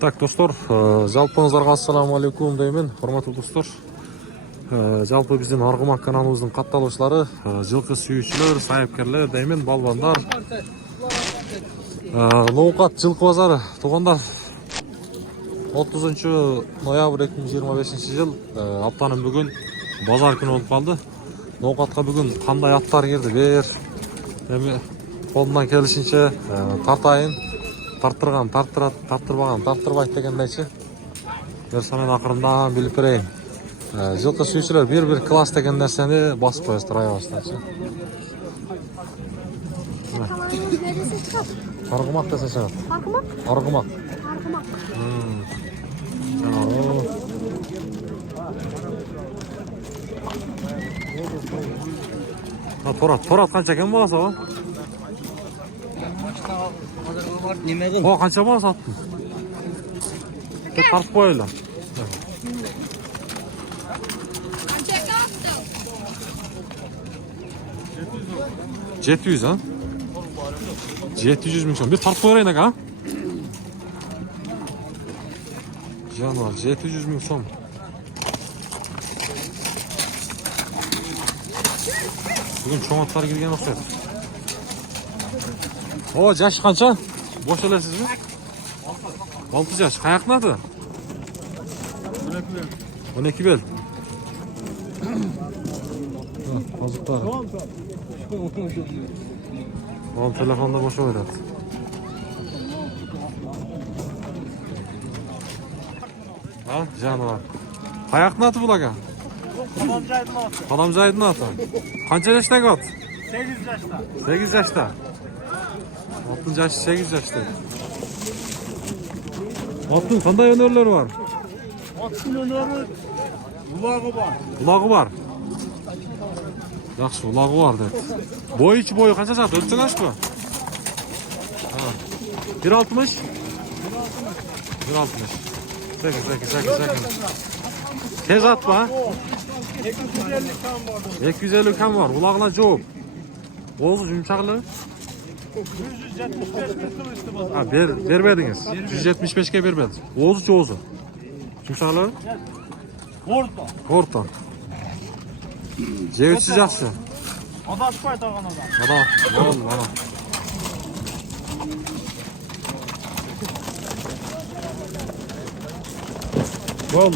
Так, достор, жалпыңыздарга ассаламу алейкум деймин, урматтуу достор. Жалпы биздин Аргымак каналыбыздын катталуучулары, жылкы сүйүүчүлөр, сайыпкерлер деймин, балбандар. Ноокат жылкы базары туугандар 30 ноябрь 2025 жыл аптанын бүгүн базар күнү болуп калды. Ноокатка бүгүн кандай аттар кирди? Бер эми колунан келишинче тартайын. Тарттырган тарттырат, тарттырбаган тарттырбайт дегендейчи. Берсанын акырында билип берейин. Жылкы сүйүүчүлөр бир класс деген нерсени басып коесуздар аябастанчы. Аргымак десе чыгат. Аргымак? Аргымак. Аргымак. Торат канча экен баасы? Канча баа саттың? Тартып коелу. Канча калды? 700, а? 700 миң сом. Bir тартып коерейин ака. Жануар 700 миң сом. Бүгүн чоң аттар кирген окшойт. О, жаш канча? Бош элесизби? 6 жаш. Каяктын аты? 12 бел. Азыктар. Ал телефонда бошо берет. Жануар. Каяктын аты бул ака? Каламжайдын аты. Канча жаштагы ат? 8 жашта. 8 жашта. Аттын жашы 8 жашта. Аттын кандай өнөрлөрү бар? Аттын өнөрү улагы бар. Улагы бар. Жакшы, улагы бар дейт. Бою канча жат? Өлчөңөшпү? 1.60? 1.60. Sekiz. Tez at mı? 250 kan var. 250 kan var. Ulağına cevap. Oğuz yumuşaklı. 175 bin kılıçtı bana. Ha, vermediniz. 175'e vermediniz. Oğuz. Yumuşaklı? Orta. Cevitsiz yaxşı. Adaşpay tağan adam. Ana. Oldu.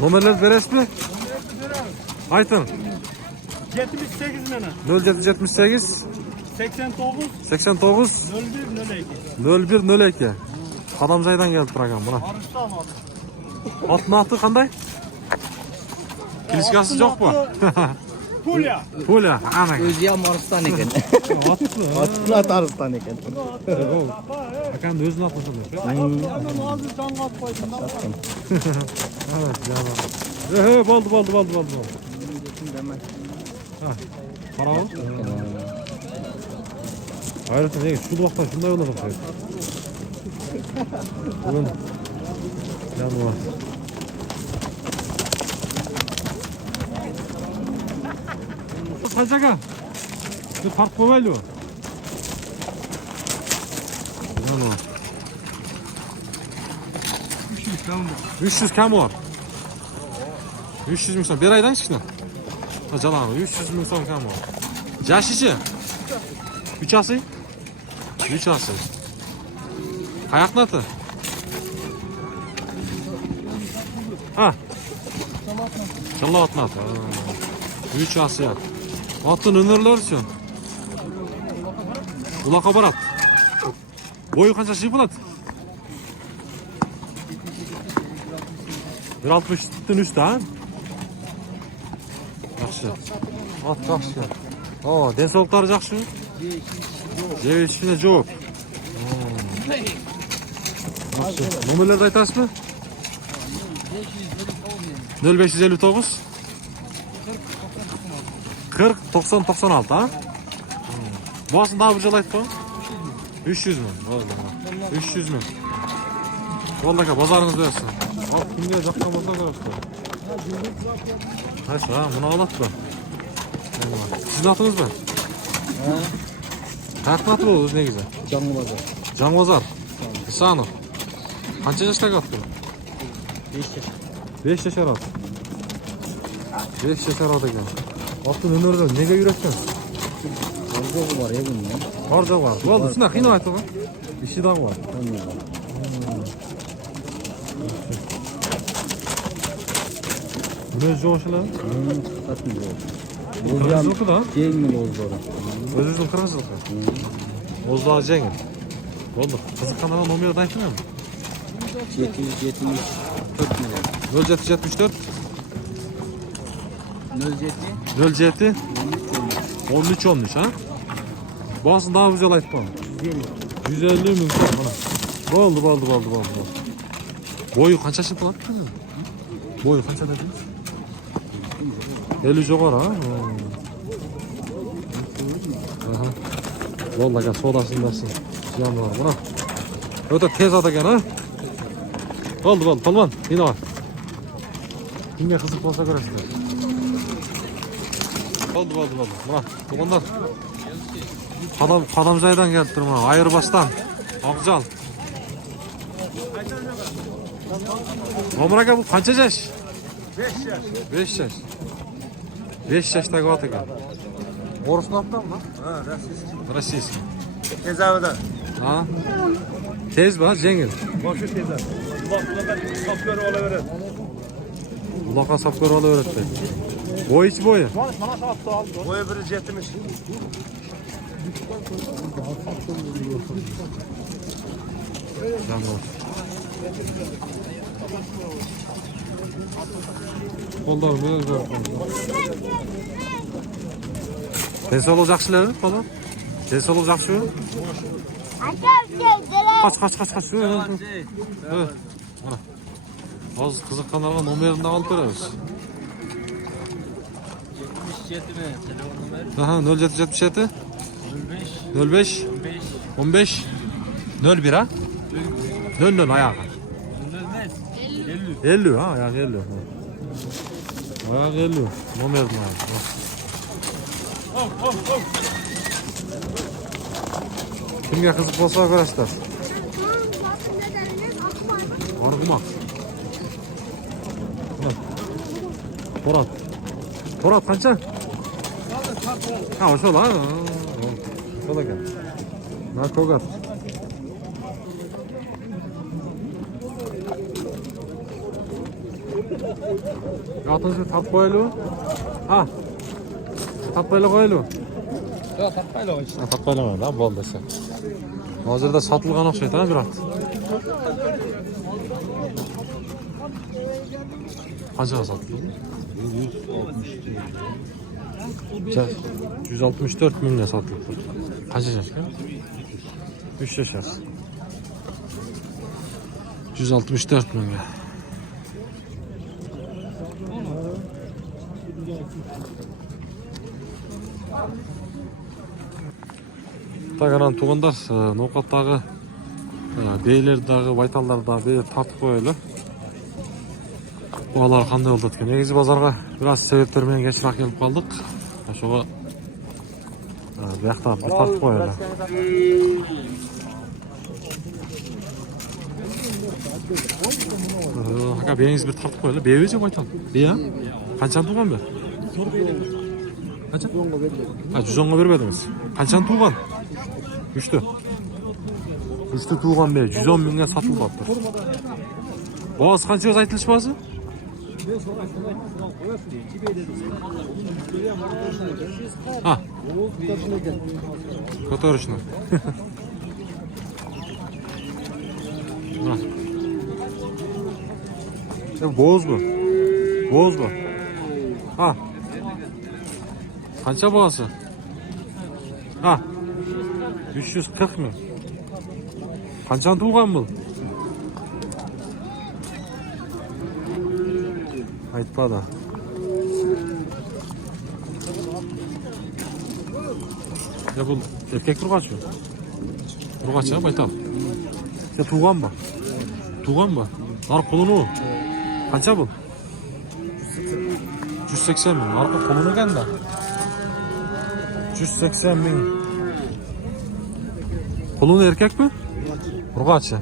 Numarları veres mi? Aytın. 78 mene. 0778 89 0102. Kadamjaydan geldi program buna. Arıştan aldı. Atın atı kanday? Kilişkası yok mu? Pulya. Ana. Özü ya Arıstan eken. Atı. Atı Arıstan eken. Bakan da özünü atmasın. Hemen ağzı can kat koydum. Evet canım. Baldı. Para ol. Hayret ne? Şu vaktan şunday olalım. Bugün canım var. Kaçaka? Bir park kovalıyor. Canım var. 300 kam var. 300 ming so'm. Bir aydan chiqdi. Jalani 300 ming so'm kam var. Jashichi? 3 asy? 3 asy. Qayoqni ati? Ha. Jalotni ati. 3 asy. Atın önörlörçü. Ulaqqa barat. Boyu qancha şey bo'ladi? 1.60'tın üstü ha? Yaxşı. At yaxşı. O, densolukları yaxşı. Jevi içine cevap. Yaxşı. Numarları aytasız mı? 0559 40 90 96 ha? Boğazın daha bir jala aytpa? 300 mü? 300 mü? Vallahi bazarınız versin. Al kimge jakkan bolsa koyuptu. Hayır, bunu alatpa. Sizin atınız mı? Kaç atı bu ne güzel? Canlı bazar. Canbazar. İsanov. Qancha yoshda qoldi? 5 yaşar oldu. 5 yaşar oldu ekan. Otni o'rnidan nega yuraksan? Orzoğu var ya bunun. Orada var. Bo'ldi, shunday qiynayapti bu. Ishida var. Buni jo'shlar. Satmıyor. Qirg'izliki da. Yengil ozları. O'zimizning qirg'izliki. O'zlar jengil. Bo'ldi. Qiziqqanlar nomerni aytmaymi? 774 milyon. 0774 07 07 13 13 ha? Basın daha güzel ayıp bana. 150 milyon bana. Oldu. Boyu kaç yaşında lan? Boyu kaç dediniz? 50 çok var ha. Aha. Vallahi gel sodasını versin. Ziyan var buna. Öte tez ataken ha. Oldu palman yine var. Kimge kızık olsa görürsün. Oldu. Buna bunlar. Kadamcay'dan geldi buna. Ayırbas'tan. Akcal. Omuraka bu kaç yaş? 5 yaş. 5 yaşta kat ekan. Orusunu yaptın mı? Ha, Rossiyskiy. Tezavida. Ha? Tez mi? Jengil. Boşu tezavida. Sapları olaverir. Bunaqa sapkor olaveradi. Boy ichi boyi. Mana saptı aldı. Boyu 170. Jamol. Qo'ldan o'zgar. Tesoloq yaxshilar falan. Tesoloq yaxshi. Kaç. Evet. Mana. Az qiziqqanlarga nomerini olib beramiz. 77 mi? Telefon numara? Aha 0777 05 05 15 01 ha? 00 ayağı. 50 ha yani 50. Ayağı 50. Nomerini al. Kimge kızık olsa arkadaşlar. Argımak. Torat kaça? Ha o şöyle ha. Şöyle gel. Narkogat. Altınızı tap koyalım. Ha. Tap koyalım. Yok tapmayla o işte. Ha, tap koyalım da bol dese. Hazırda satılgan okşaydı ha biraz. Kaça satıldı? 164 milyon satıldı. Kaç yaş? 3 yaş. 164 milyon. Tagaran tuğundar, Noqatdagi beylerdagi, baytaldardagi beyler tartib qo'yaylik. Bular qanday oldu ekan? Negizi bozorga biraz sebepler bilan kechroq kelib qoldik. O'shaga bu yoqda bir tartib qo'yaylik. Aka beyingiz bir tartib qo'yaylik. Beyiz baytal. Beya? Qanchani tug'an bu? Qancha? 110 ga bermadingiz. Qanchani tug'an? 3'tü. 3'tü tuğan be 110 mingga satılıptır. Boğaz qancha o'zi aytilishmasi? Ha. Ko'tarishni. Ha. Boğaz bu. Boğaz bu. Ha. Qancha boğazı? Ha. 340 ming. Qanchani tug'an bu? Aytmadi. Ya bu erkek turg'ach mı? Turg'ach ha baytal. Ya tug'an mı? Tug'an mı? Arqa qo'lini. Qancha bu? 180 ming. Arqa qo'lini ekanda. 180 ming. Qo'lini erkak mi? Urg'achi.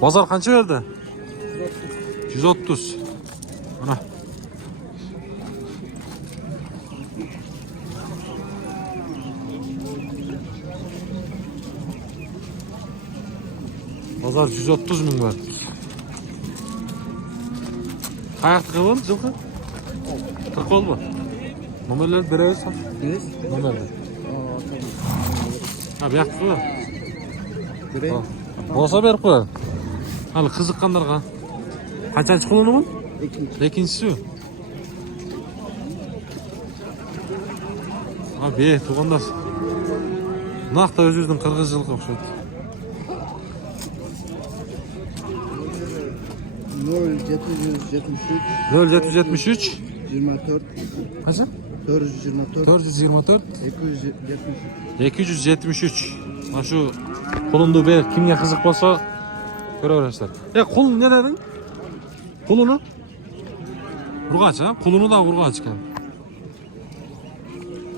Bozor qancha berdi? 130. Mana. Bozor 130 ming var. Qayoqqa bo'ldi жылқы? 40 oldu. Nomerleri bereysen. Nomerler. Ha bir yaktık mı? Olsa berip koyalım. Hali qiziqqanlarga. Qanchasi quluni bu? Ikkinchisi. Ha be, tuğanlar. Naqta özümüzün qirg'iz yilqi o'xshaydi. 0773 0773 24 Qancha? 424 424 273 273. Mana shu qulundu ber, kimga qiziq bo'lsa ko'raverasizlar. Qul ne dedin? Quluni? Urg'ach, ha? Quluni da urg'ach ekan.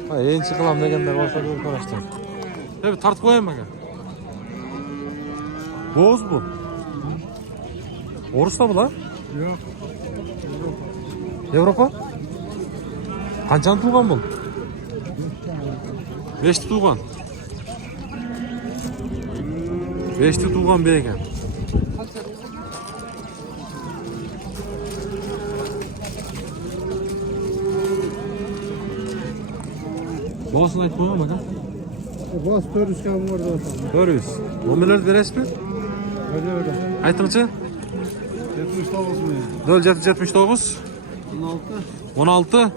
Ha, enchi qilam deganda bo'lsa ko'rasizlar. Bir tartib qo'yaymi aka? Bo'z bu. O'risda bular? Yo'q. Yevropa? Qanchani tug'an bu? 5 ta tug'an. 5 ta tug'an bergan. Boğazını aytib qo'yaman aka. Boz 400 kam bordi. 400. Nomerlarni berasizmi? Öyle. Aytingchi. 79 ming. 079 16 16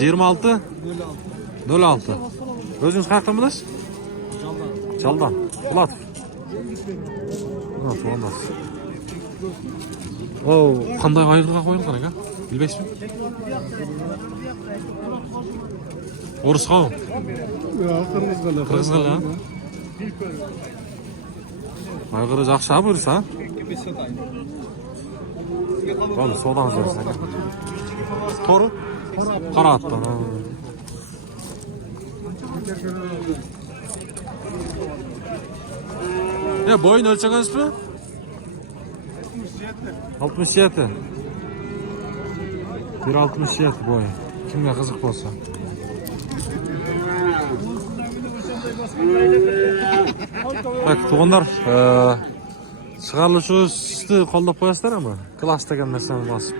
26 06. O'zingiz qayerdan bilasiz? Chaldan. Po'latov. Ha, to'g'ri. Oo, qanday ayrıqa qo'yilgan aka? Bilmaysizmi? O'risqa. Yo'q, qirg'izlar. Qirg'izlar. Ayg'iri yaxshi bo'lsa. Qani sodangiz bersin aka. To'g'ri? Qaratdan. Boyun ölçeğinizmi? 67. 1.67 boyu. Kimga qiziq bo'lsa. Bak, tuğanlar chiqarilishi qo'llab qo'yasizlar ama klass degan narsani bosib.